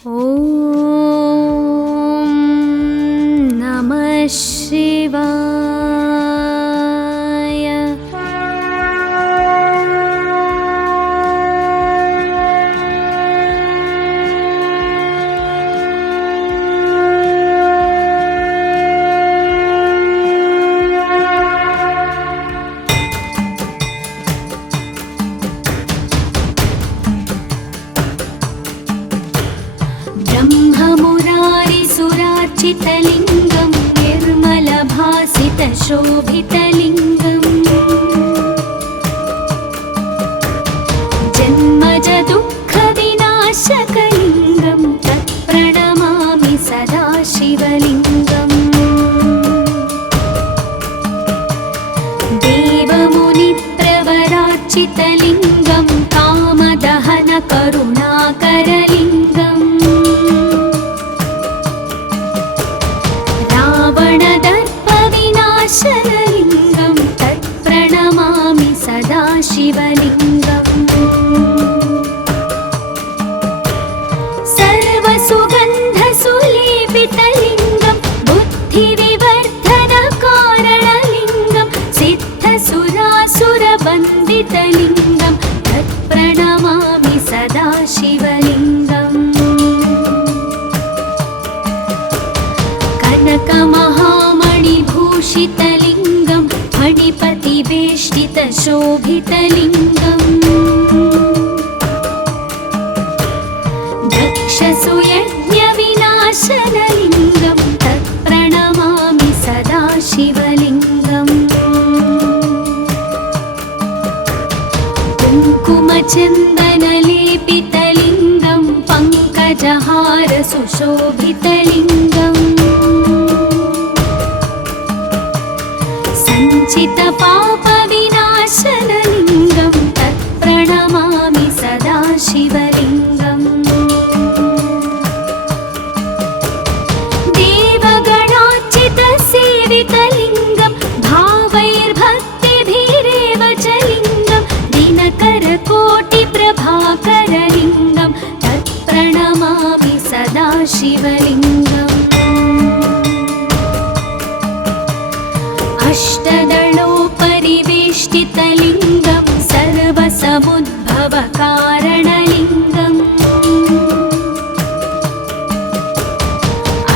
ॐ नमः शिवाय। ब्रह्ममुरारिसुरार्चितलिङ्गं निर्मलभासितशोभितलिङ्गम् जन्मजदुःखविनाशकलिङ्गं तत्प्रणमामि सदा शिवलिङ्गम्। देवमुनिप्रवरार्चितलिङ्गं कामदहनकरुणाकरलिङ्गम् रावणदर्पविनाशनलिङ्गं तत्प्रणमामि सदा शिवलिङ्गम्। सर्वसुगन्धसुलेपितलिङ्गं बुद्धिविवर्धनकारणलिङ्गं सिद्धसुरासुरवन्दितलिङ्गं तत्प्रणमामि सदा शिवलिङ्गम्। कनकमहामणिभूषितलिङ्गं फणिपतिवेष्टितशोभितलिङ्गम् दक्षसुयज्ञविनाशनलिङ्गं तत्प्रणमामि सदा शिवलिङ्गम्। कुङ्कुमचन्दनलेपितलिङ्गं पङ्कजहारसुशोभितलिङ्गम् सञ्चितपापविनाशनलिङ्गं तत्प्रणमामि सदा शिवलिङ्गम्। देवगणार्चितसेवितलिङ्गं भावैर्भक्तिभिरेव च लिङ्गं दिनकरकोटिप्रभाकरलिङ्गं तत्प्रणमामि सदा शिवलिङ्गम्। अष्टदलोपरिवेष्टितलिङ्गं सर्वसमुद्भवकारणलिङ्गम्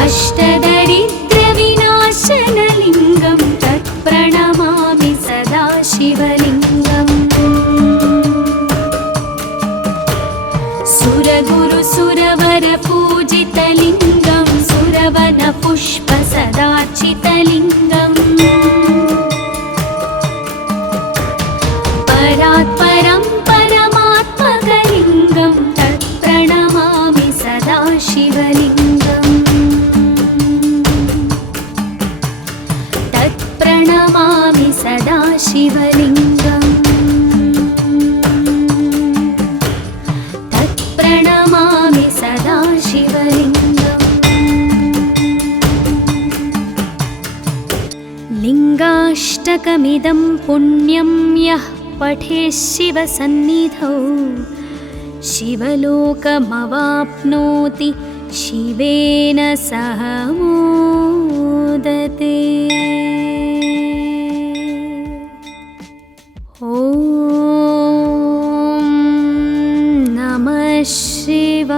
अष्टदरिद्रविनाशनलिङ्गं तत्प्रणमामि सदा शिवलिङ्गम्। सुरगुरुसुरवरपूजितलिङ्गं सुरवनपुष्पसदार्चितलिङ्गम् परात्परं परमात्मकलिङ्गं तत्प्रणमामि सदा शिवलिङ्गम्। तत्प्रणमामि सदा शिवलिङ्गम्। तत्प्रणमामि सदा शिवलिङ्गम्। लिङ्गाष्टकमिदं पुण्यं यः पठेत् शिवसन्निधौ शिवलोकमवाप्नोति शिवेन सह मोदते। ॐ नमः शिवाय।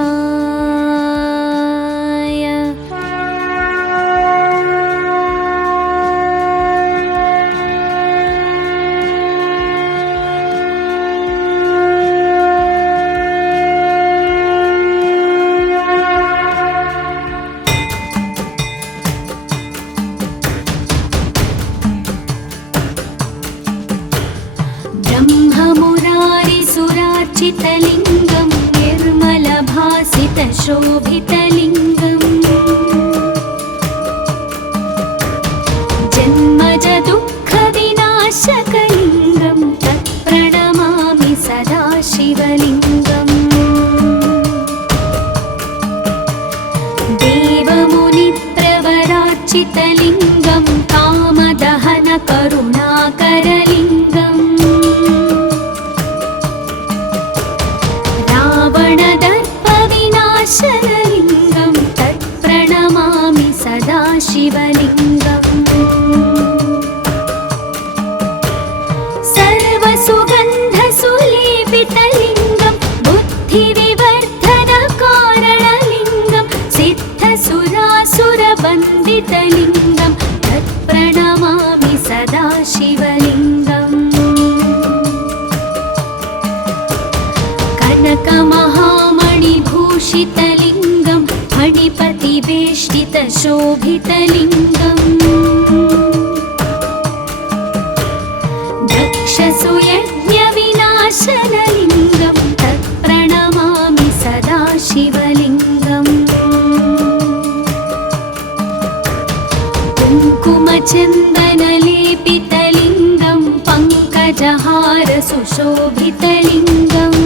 ब्रह्ममुरारिसुरार्चितलिङ्गं निर्मलभासितशोभितलिङ्गम् जन्मजदुःखविनाशकलिङ्गं तत्प्रणमामि सदा शिवलिङ्गम्। देवमुनिप्रवरार्चितलिङ्गं कामदहनकरुणाकरलिङ्गम् रावणदर्पविनाशनलिङ्गं मणिपतिवेष्टितशोभितलिङ्गम् दक्षसुयज्ञविनाशनलिङ्गं तत्प्रणमामि सदा शिवलिङ्गम् कुङ्कुमचन्दनलेपितलिङ्गं पङ्कजहारसुशोभितलिङ्गम्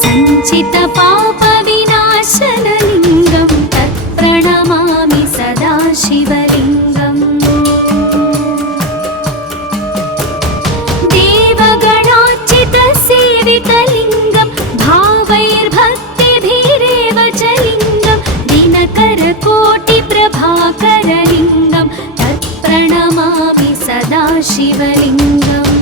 सञ्चितपापविनाशनलिङ्गं तत्प्रणमामि सदा शिवलिङ्गम् देवगणार्चितसेवितलिङ्गं भावैर्भक्तिभिरेव च लिङ्गं दिनकरकोटिप्रभाकरलिङ्गं तत्प्रणमामि सदा शिवलिङ्गम्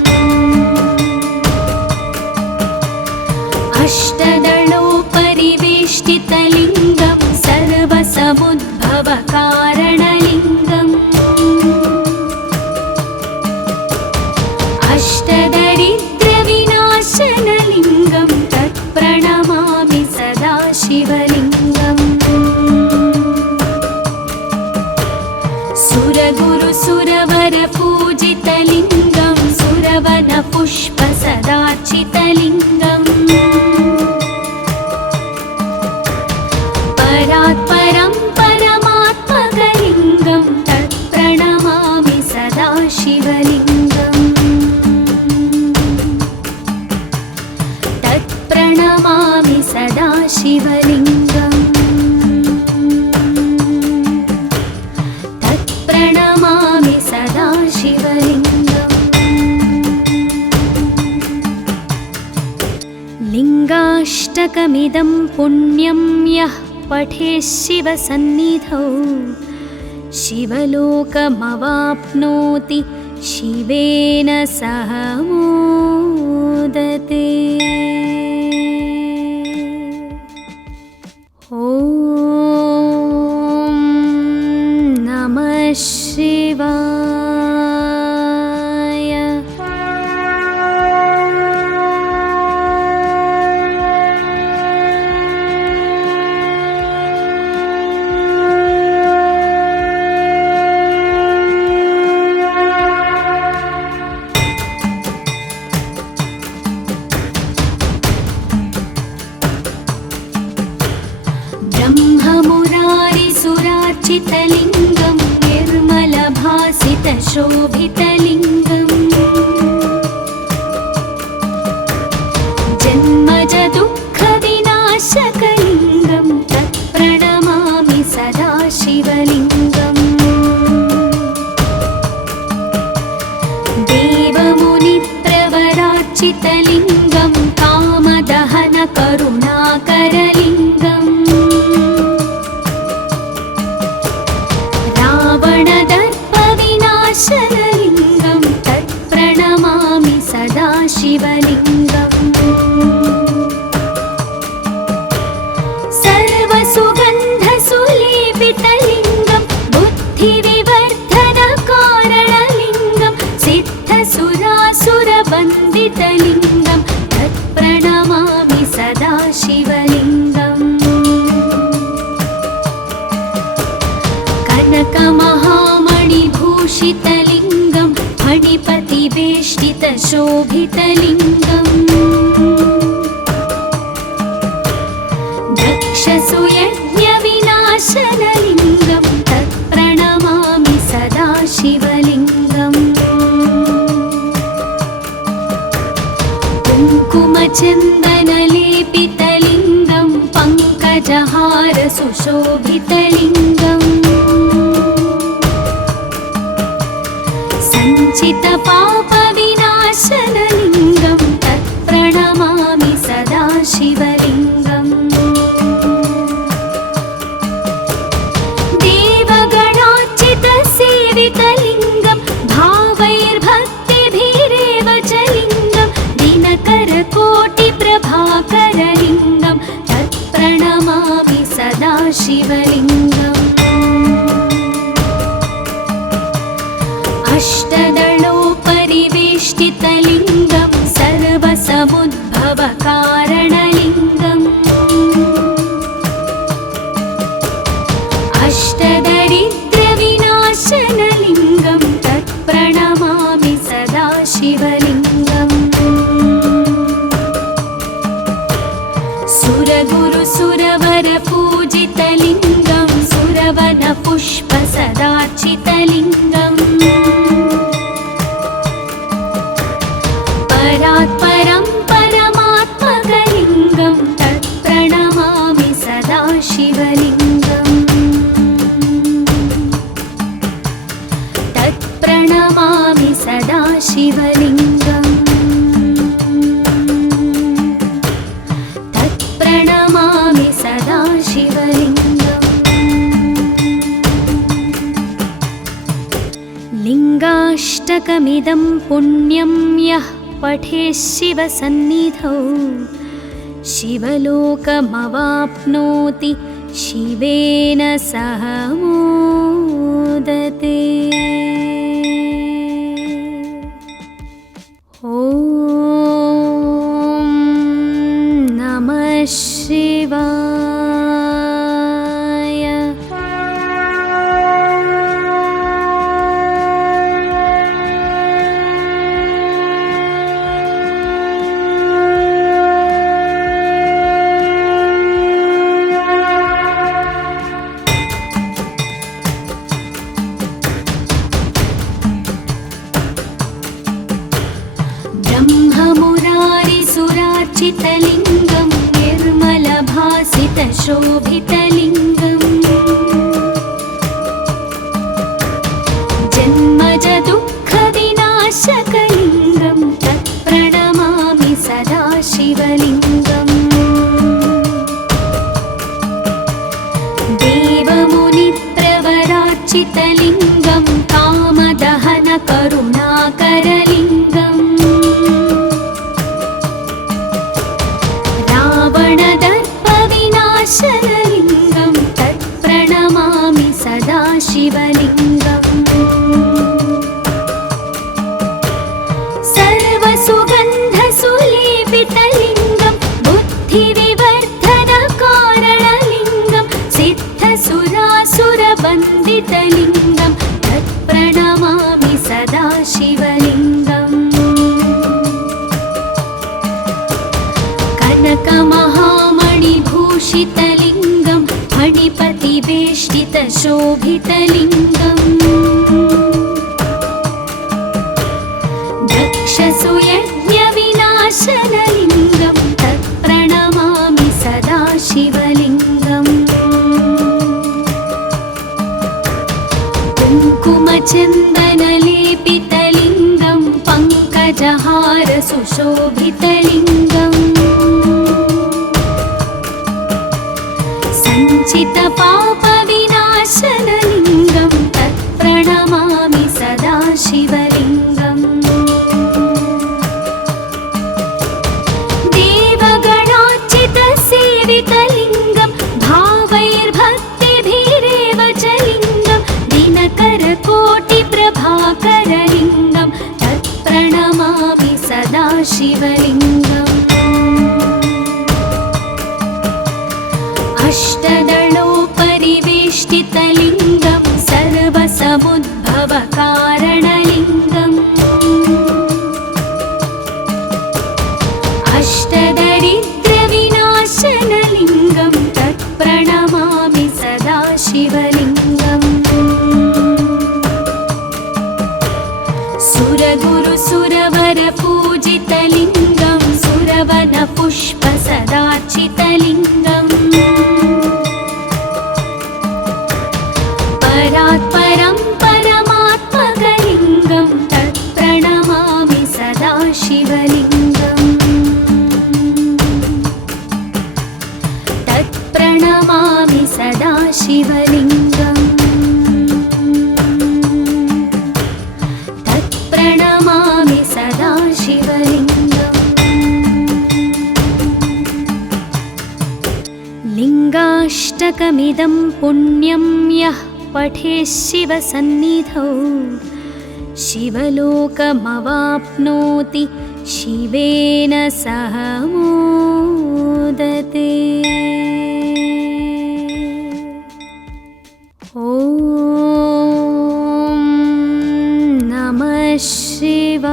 अष्टदलोपरिवेष्टितलिङ्गं सर्वसमुद्भवकारणलिङ्गम् अष्टदरिद्रविनाशनलिङ्गं तत्प्रणमामि सदा शिवलिङ्गम् सुरगुरुसुरवरपूजितलिङ्गं सुरवनपुष्पसदार्चितलिङ्गम् परात्परं परमात्मकलिङ्गं तत्प्रणमामि सदा शिवलिङ्गम् तत्प्रणमामि सदा शिवलिङ्गम् तत्प्रणमामि सदा शिवलिङ्गम् लिङ्गाष्टकमिदं पुण्यं यः पठेत् शिवसन्निधौ शिवलोकमवाप्नोति शिवेन सह मोदते। ॐ नमः शिवाय। ब्रह्ममुरारिसुरार्चितलिङ्गं निर्मलभासितशोभितलिङ्गम् जन्मजदुःखविनाशकलिङ्गं तत्प्रणमामि सदा शिवलिङ्गम् देवमुनिप्रवरार्चितलिङ्गं कामदहनकरुणाकरलिङ्गम् रावणदर्पविनाशनलिङ्गं तत्प्रणमामि सदा शिवलिङ्गम् सर्वसुगन्धसुलेपितलिङ्गं बुद्धिविवर्धनकारणलिङ्गं सिद्धसुरासुरवन्दितलिङ्गं तत्प्रणमामि सदा शिवलिङ्गम् कनकमहामणिभूषितलिङ्गं मणिपतिवेष्टितशोभितलिङ्गम् दक्षसुयज्ञविनाशनलिङ्गं तत्प्रणमामि सदा शिवलिङ्गम् कुङ्कुमचन्दनलेपितलिङ्गं पङ्कजहारसुशोभितलिङ्गम् सञ्चितपापविनाशनलिङ्गं तत्प्रणमामि सदा शिवलिङ्गम् देवगणार्चितसेवितलिङ्गं भावैर्भक्तिभिरेव च लिङ्गं दिनकरकोटिप्रभाकरलिङ्गं तत्प्रणमामि सदा शिवलिङ्गम् अष्टदलोपरिवेष्टितलिङ्गं सर्वसमुद्भवकारणलिङ्गम् सुरगुरुसुरवरपूजितलिङ्गं सुरवनपुष्पसदार्चितलिङ्गम् परात्परं परमात्मकलिङ्गं तत्प्रणमामि सदा शिवलिङ्गम् तत्प्रणमामि सदा शिवलिङ्गम् तत्प्रणमामि सदा शिवलिङ्गम् लिङ्गाष्टकमिदं पुण्यं यः पठेत् शिवसन्निधौ शिवलोकमवाप्नोति शिवेन सह मोदते। ॐ नमः शिवाय। ब्रह्ममुरारिसुरार्चितलिङ्गं निर्मलभासितशोभितलिङ्गम् जन्मजदुःखविनाशकलिङ्गं तत्प्रणमामि सदा शिवलिङ्गम् देवमुनिप्रवरार्चितलिङ्गं कामदहनकरुणाकरलिङ्गम् रावणदर्पविनाशनलिङ्गं तत्प्रणमामि सदा शिवलिङ्गम् सर्वसुगन्धसुलेपितलिङ्गं बुद्धिविवर्धनकारणलिङ्गं सिद्धसुरासुरवन्दितलिङ्गं तत्प्रणमामि सदा शिवलिङ्गम् कनकमहामणिभूषितलिङ्गं फणिपतिवेष्टितशोभितलिङ्गम् दक्षसुयज्ञविनाशनलिङ्गं तत्प्रणमामि सदा शिवलिङ्गम् कुङ्कुमचन्दनलेपितलिङ्गं पङ्कजहारसुशोभितलिङ्गम् सञ्चितपापविनाशनलिङ्गं तत्प्रणमामि सदा शिवलिङ्गम् देवगणार्चितसेवितलिङ्गं भावैर्भक्तिभिरेव च लिङ्गं दिनकरकोटिप्रभाकरलिङ्गं तत्प्रणमामि सदा शिवलिङ्गम् अष्टदलोपरिवेष्टितलिङ्गं सर्वसमुद्भवकारणलिङ्गम् अष्टदरिद्रविनाशनलिङ्गं तत्प्रणमामि सदा शिवलिङ्गम् सुरगुरुसुरवरपूजितलिङ्गं सुरवनपुष्पसदार्चितलिङ्गम् परात्परं परमात्मकलिङ्गं तत्प्रणमामि सदा शिवलिङ्गम् तत्प्रणमामि सदा शिवलिङ्गम् तत्प्रणमामि सदा शिवलिङ्गम् लिङ्गाष्टकमिदं पुण्यं यः पठेत् शिवसन्निधौ शिवलोकमवाप्नोति शिवेन सह मोदते। ॐ नमः शिवाय।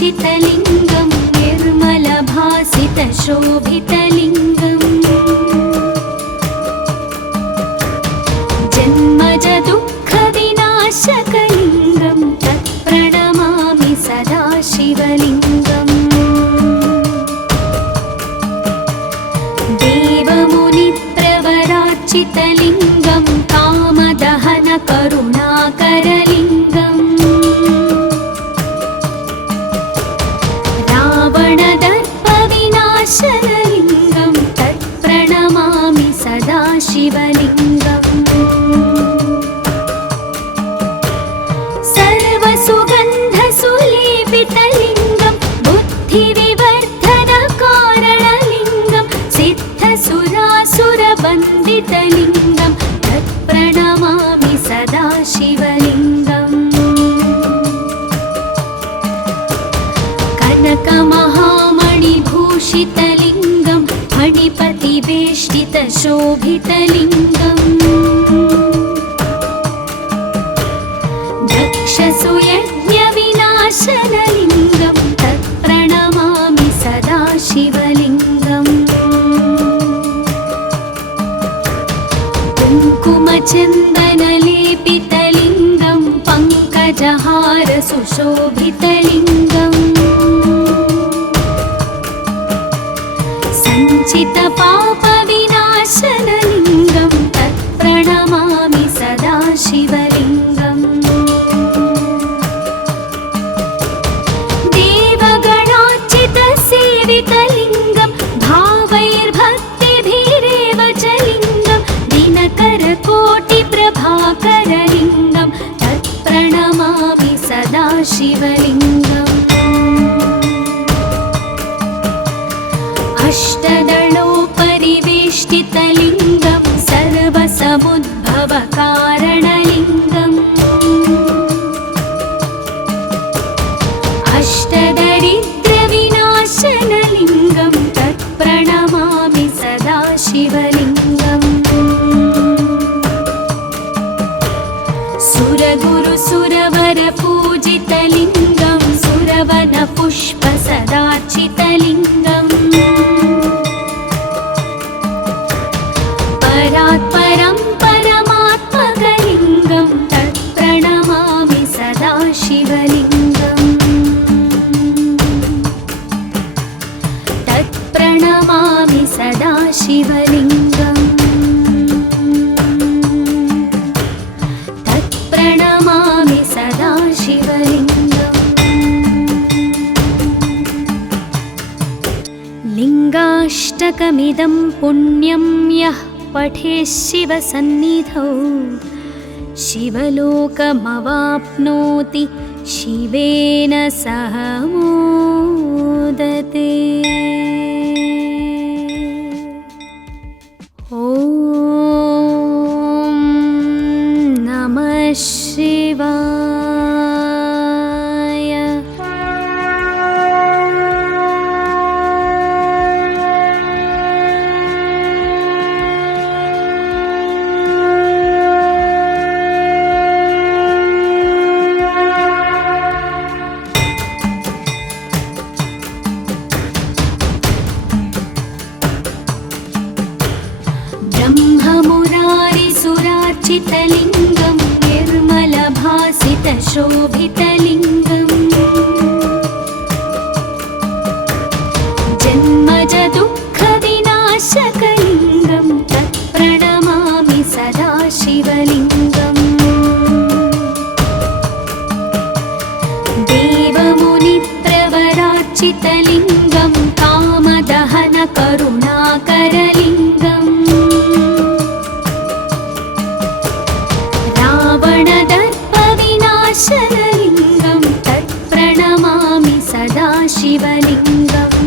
पराच्चितलिङ्गं निर्मलभासितशोभितलिङ्गम् जन्मजदुःखविनाशकलिङ्गं तत्प्रणमामि सदा शिवलिङ्गम् देवमुनिप्रवराच्चितलिङ्गं कामदहनकरुणाकरलिङ्गम् रावणदर्पविनाशनलिङ्गं तत्प्रणमामि सदा शिवलिङ्गम् सर्वसुगन्धसुलेपितलिङ्गं बुद्धिविवर्धनकारणलिङ्गं सिद्धसुरासुरवन्दितलिङ्गं तत्प्रणमामि सदा शिवलिङ्गम् कनकमहामणिभूषितलिङ्गं फणिपतिवेष्टितशोभितलिङ्गम् दक्षसुयज्ञविनाशनलिङ्गं तत्प्रणमामि सदा शिवलिङ्गम् कुङ्कुमचन्दनलेपितलिङ्गं पङ्कजहारसुशोभितलिङ्गम् सञ्चितपापविनाशनलिङ्गं तत्प्रणमामि सदा शिवलिङ्गम् देवगणार्चितसेवितलिङ्गं भावैर्भक्तिभिरेव च लिङ्गं दिनकरकोटिप्रभाकरलिङ्गं तत्प्रणमामि सदा शिवलिङ्गम् अष्टदलोपरिवेष्टितलिङ्गं सर्वसमुद्भवकारणलिङ्गम् अष्टदरिद्रविनाशनलिङ्गं तत्प्रणमामि सदा शिवलिङ्गम् सुरगुरुसुरवरपूजितलिङ्गं सुरवनपुष्पसदार्चितलिङ्गम् परात्परं परमात्मकलिङ्गं तत्प्रणमामि सदा शिवलिङ्गम् तत्प्रणमामि सदा शिवलिङ्गम् तत्प्रणमामि सदा शिवलिङ्गम् लिङ्गाष्टकमिदं पुण्यं यः पठेत् शिवसन्निधौ शिवलोकमवाप्नोति शिवेन सह मोदते। ॐ नमः शिवाय। ब्रह्ममुरारिसुरार्चितलिङ्गं निर्मलभासितशोभितलिङ्गम् जन्मजदुःखविनाशकलिङ्गं तत्प्रणमामि सदा शिवलिङ्गम् देवमुनिप्रवरार्चितलिङ्गं कामदहनकरुणाकरलिङ्गम् रावणदर्पविनाशनलिङ्गं तत्प्रणमामि सदा शिवलिङ्गम्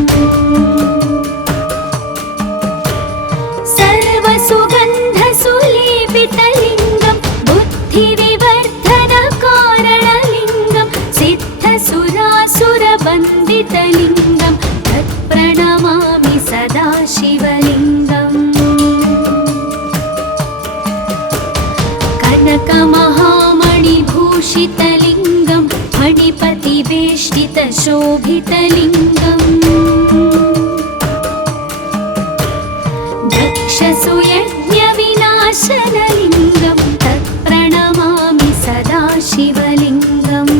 सर्वसुगन्धसुलेपितलिङ्गं बुद्धिविवर्धनकारणलिङ्गं सिद्धसुरासुरवन्दितलिङ्गं तत्प्रणमामि सदा शिवलिङ्गम् कनकमहामणिभूषितलिङ्गं फणिपतिवेष्टितशोभितलिङ्गम् दक्षसुयज्ञविनाशनलिङ्गं तत्प्रणमामि सदा शिवलिङ्गम्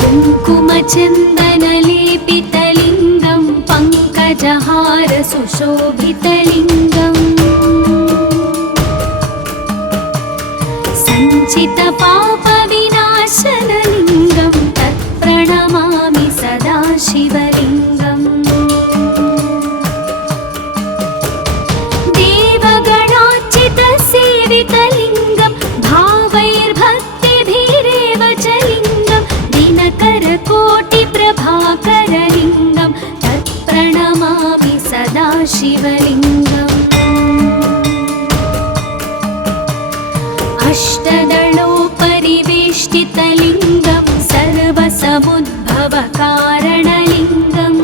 कुङ्कुमचन्दनलेपितलिङ्गं पङ्कजहारसुशोभितलिङ्गम् सञ्चितपापविनाशनलिङ्गं तत्प्रणमामि सदा शिवलिङ्गम् देवगणार्चितसेवितलिङ्गं भावैर्भक्तिभिरेव च लिङ्गं दिनकरकोटिप्रभाकरलिङ्गं तत्प्रणमामि सदा शिवलिङ्गम् अष्टदलोपरिवेष्टितलिङ्गं सर्वसमुद्भवकारणलिङ्गम्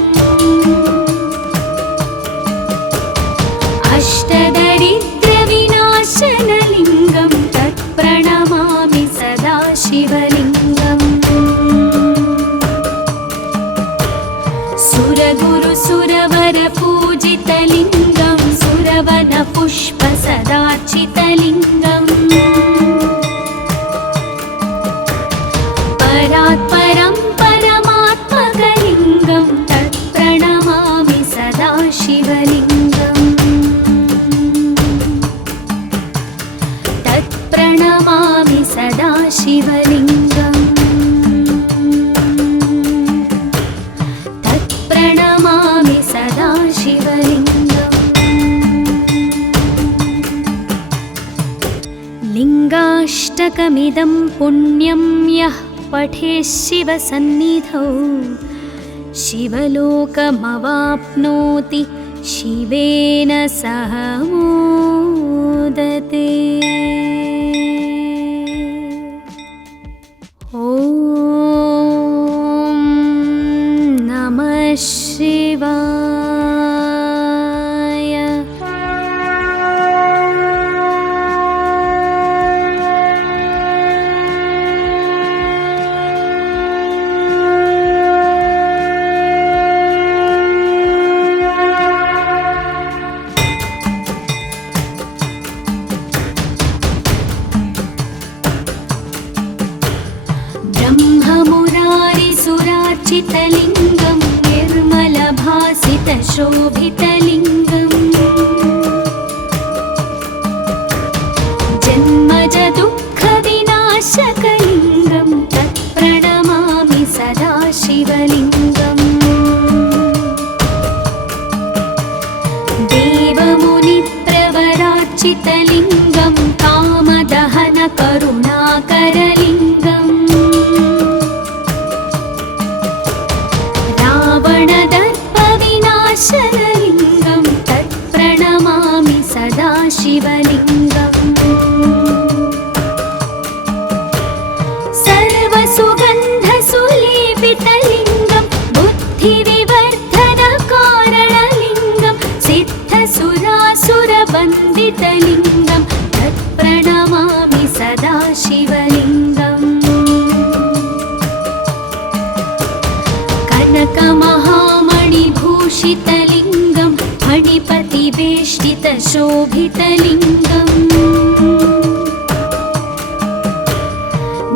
अष्टदरिद्रविनाशनलिङ्गं तत्प्रणमामि सदा शिवलिङ्गम् सुरगुरुसुरवरपूजितलिङ्गं सुरवनपुष्पसदार्चितलिङ्गम् परात्परं परमात्मकलिङ्गं तत्प्रणमामि सदा शिवलिङ्गम् तत्प्रणमामि सदा शिवलिङ्गम् तत्प्रणमामि सदा शिवलिङ्गम् लिङ्गाष्टकमिदं पुण्यं यः पठेत् शिवसन्निधौ शिवलोकमवाप्नोति शिवेन सह मोदते। ॐ नमः शिवाय। ब्रह्ममुरारिसुरार्चितलिङ्गं निर्मलभासितशोभितलिङ्गम् जन्मजदुःखविनाशकलिङ्गं तत्प्रणमामि सदा शिवलिङ्गम् देवमुनिप्रवरार्चितलिङ्गं कामदहनकरुणाकरलिङ्गम् रावणदर्पविनाशनलिङ्गं तत्प्रणमामि सदा शिवलिङ्गम् सर्वसुगन्धसुलेपितलिङ्गं बुद्धिविवर्धनकारणलिङ्गं सिद्धसुरासुरवन्दितलिङ्गं तत्प्रणमामि सदा शिवलिङ्गम् कनकमहामणिभूषितलिङ्गं फणिपतिवेष्टितशोभितलिङ्गम्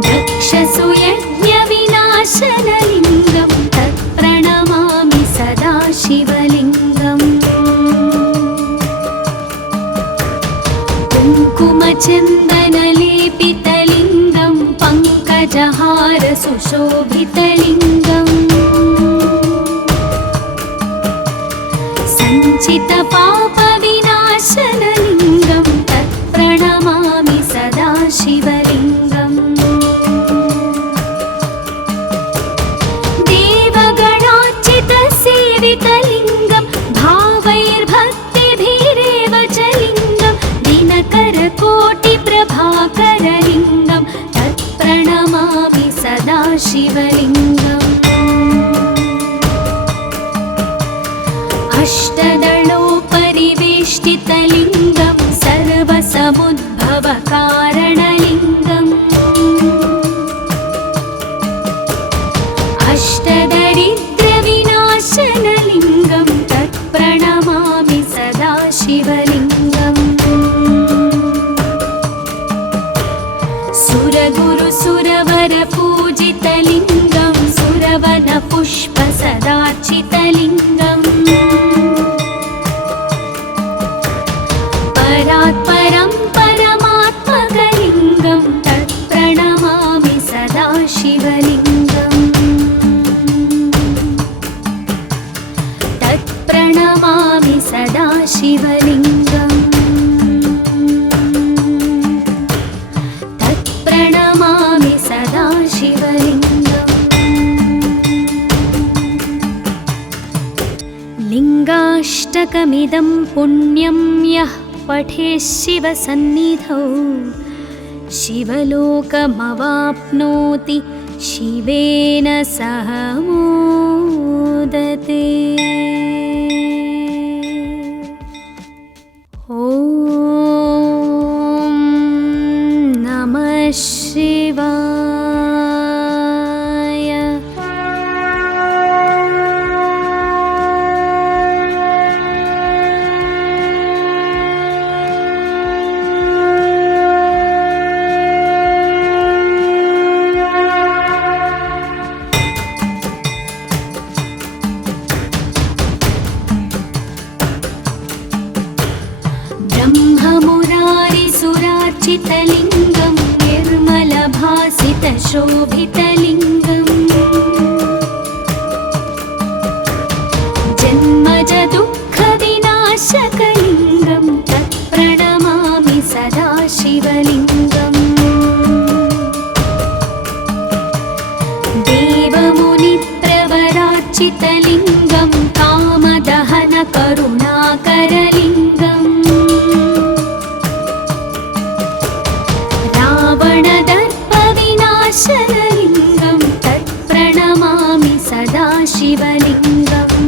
दक्षसुयज्ञविनाशनलिङ्गं तत्प्रणमामि सदा शिवलिङ्गम् कुङ्कुमचन्दनलेपितलिङ्गं पङ्कजहारसुशोभितलिङ्गम् सञ्चितपापविनाशनलिङ्गं तत्प्रणमामि सदा शिवलिङ्गम् देवगणार्चितसेवितलिङ्गं भावैर्भक्तिभिरेव च लिङ्गं दिनकरकोटिप्रभाकरलिङ्गं तत्प्रणमामि सदा शिवलिङ्गम् अष्टदलोपरिवेष्टितलिङ्गं सर्वसमुद्भवकारणलिङ्गम् परात् परं परमात्मकलिङ्गं तत्प्रणमामि सदा शिवलिङ्गम् तत्प्रणमामि सदा शिवलिङ्गम् तत्प्रणमामि सदा शिवलिङ्गम् लिङ्गाष्टकमिदं पुण्यं यः पठेत् शिवसन्निधौ शिवलोकमवाप्नोति शिवेन सह मोदते। ॐ नमः शिवाय। ब्रह्ममुरारिसुरार्चितलिङ्गं निर्मलभासितशोभितलिङ्गम् जन्मजदुःखविनाशकलिङ्गं तत्प्रणमामि सदा शिवलिङ्गम् देवमुनिप्रवरार्चितलिङ्गं कामदहनकरुणाकरलिङ्गम् रावणदर्पविनाशनलिङ्गं तत्प्रणमामि सदा शिवलिङ्गम्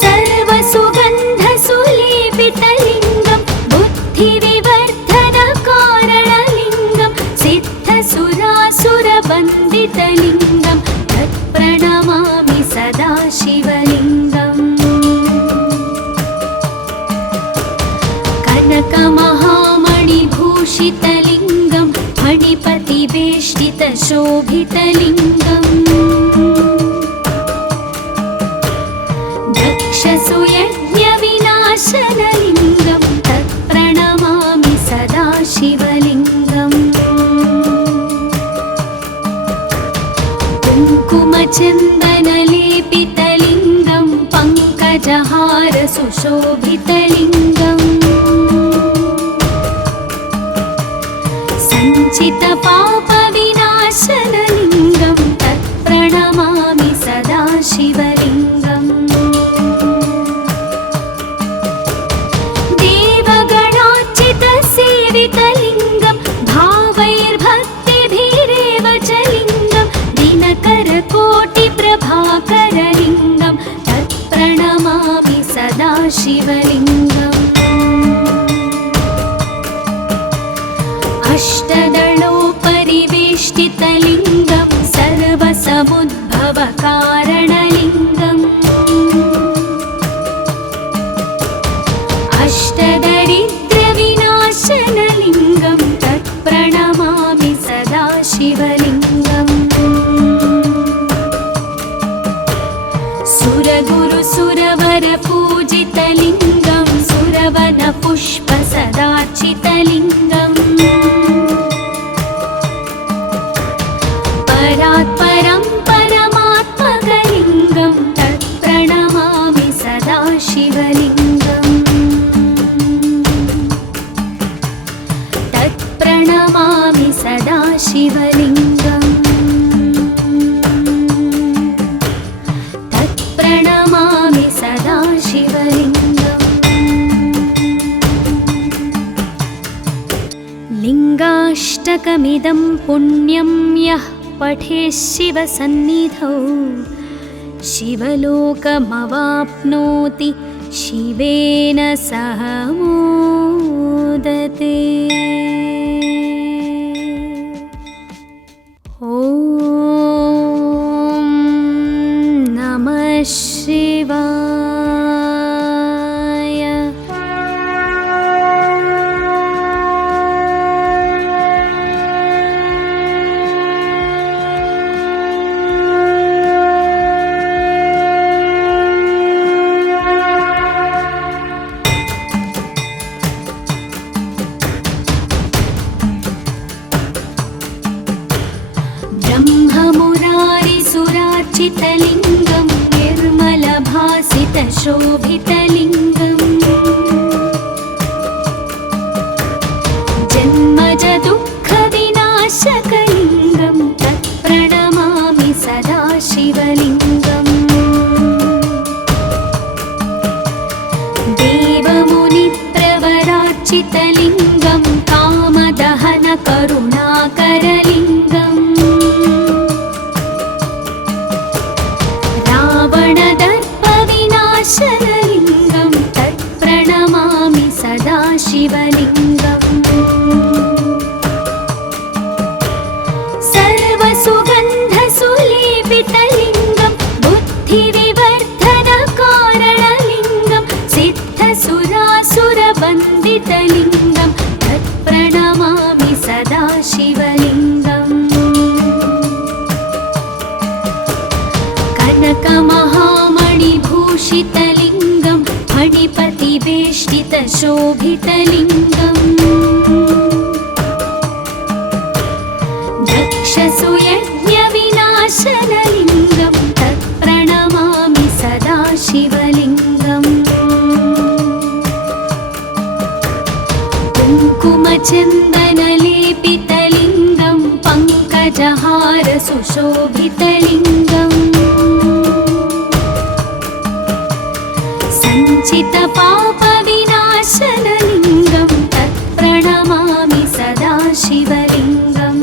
सर्वसुगन्धसुलेपितलिङ्गं बुद्धिविवर्धनकारणलिङ्गं सिद्धसुरासुरवन्दितलिङ्गं तत्प्रणमामि सदा शिवलिङ्गम् कनकमहामणिभूषितलिङ्गं फणिपतिवेष्टितशोभितलिङ्गम् दक्षसुयज्ञविनाशनलिङ्गं तत्प्रणमामि सदा शिवलिङ्गम् कुङ्कुमचन्दनलेपितलिङ्गं पङ्कजहारसुशोभितलिङ्गम् सञ्चितपापविनाशनलिङ्गं तत्प्रणमामि सदा शिवलिङ्गम् देवगणार्चितसेवितलिङ्गं भावैर्भक्तिभिरेव च लिङ्गं दिनकरकोटिप्रभाकरलिङ्गं तत्प्रणमामि सदा शिवलिङ्गम् अष्टदलोपरिवेष्टितलिङ्गं सर्वसमुद्भवकारणलिङ्गम् अष्टदरिद्रविनाशनलिङ्गं तत्प्रणमामि सदा शिवलिङ्गम् सुरगुरुसुरवरपूजितलिङ्गं सुरवनपुष्पसदार्चितलिङ्गम् परात् परं परमात्मकलिङ्गं तत्प्रणमामि सदा शिवलिङ्गम् तत्प्रणमामि सदा शिवलिङ्गम् तत्प्रणमामि सदा शिवलिङ्गम् लिङ्गाष्टकमिदं पुण्यं यः पठेत् शिवसन्निधौ शिवलोकमवाप्नोति शिवेन सह मोदते। ॐ नमः शिवाय। शोभितलिङ्गम् जन्मज दुःखविनाशकलिङ्गं तत्प्रणमामि सदा शिवलिङ्गम् देवमुनिप्रवरार्चितलिङ्गं कामदहन करुणाकरलिङ्गम् रावणदर्पविनाशनलिङ्गं तत्प्रणमामि सदा शिवलिङ्गम् सर्वसुगन्धसुलेपितलिङ्गं बुद्धिविवर्धनकारणलिङ्गं सिद्धसुरासुरवन्दितलिङ्गं तत्प्रणमामि सदा शिवलिङ्गम् कनकमहामणिभूषितलिङ्गं फणिपतिवेष्टितशोभितलिङ्गम् दक्षसुयज्ञविनाशनलिङ्गं तत्प्रणमामि सदा शिवलिङ्गम् कुङ्कुमचन्दनलेपितलिङ्गं पङ्कजहारसुशोभितलिङ्गम् सञ्चितपापविनाशनलिङ्गं तत्प्रणमामि सदा शिवलिङ्गम्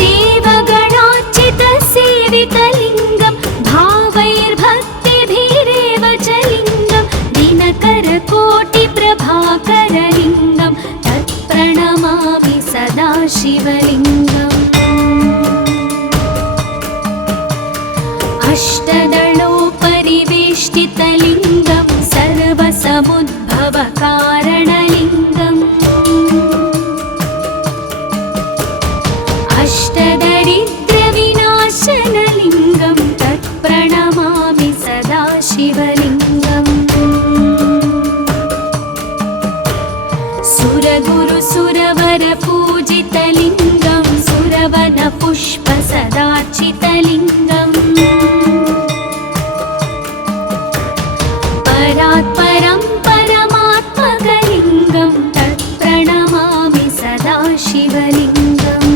देवगणार्चितसेवितलिङ्गं भावैर्भक्तिभिरेव च लिङ्गं दिनकरकोटिप्रभाकरलिङ्गं तत्प्रणमामि सदा शिवलिङ्गम् अष्टदलोपरिवेष्टितलिङ्गं सर्वसमुद्भवकारणलिङ्गम् अष्टदरिद्रविनाशनलिङ्गं तत्प्रणमामि सदा शिवलिङ्गम् सुरगुरुसुरवरपूजितलिङ्गं सुरवनपुष्पसदार्चितलिङ्गम् परात्परं परमात्मकलिङ्गं तत्प्रणमामि सदा शिवलिङ्गम्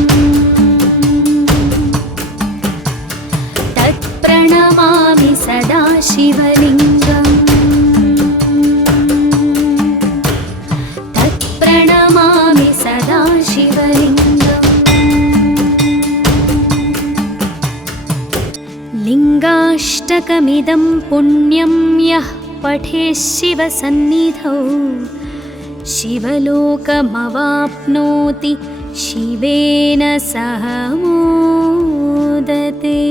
तत्प्रणमामि सदा शिवलिङ्गम् तत्प्रणमामि सदा शिवलिङ्गम् लिङ्गाष्टकमिदं पुण्यं यः पठेत् शिवसन्निधौ शिवलोकमवाप्नोति शिवेन सह मोदते।